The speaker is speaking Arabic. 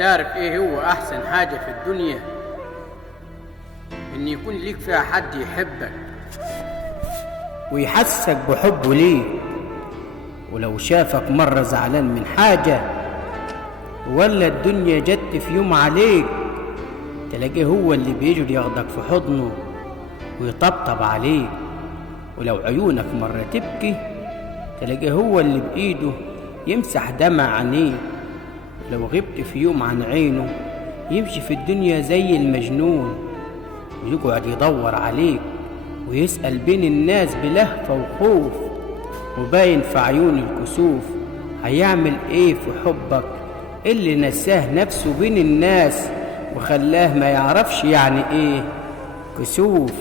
تعرف ايه هو احسن حاجة في الدنيا؟ ان يكون ليك فيها حد يحبك ويحسك بحبه ليه، ولو شافك مرة زعلان من حاجة ولا الدنيا جت في يوم عليك، تلاقيه هو اللي بيجري ياخدك في حضنه ويطبطب عليك. ولو عيونك مرة تبكي، تلاقيه هو اللي بإيده يمسح دمع عينيك. لو غبت في يوم عن عينه، يمشي في الدنيا زي المجنون ويقعد يدور عليك ويسأل بين الناس بلهفة وخوف، وباين في عيون الكسوف. هيعمل ايه في حبك اللي نساه نفسه بين الناس وخلاه ما يعرفش يعني ايه كسوف؟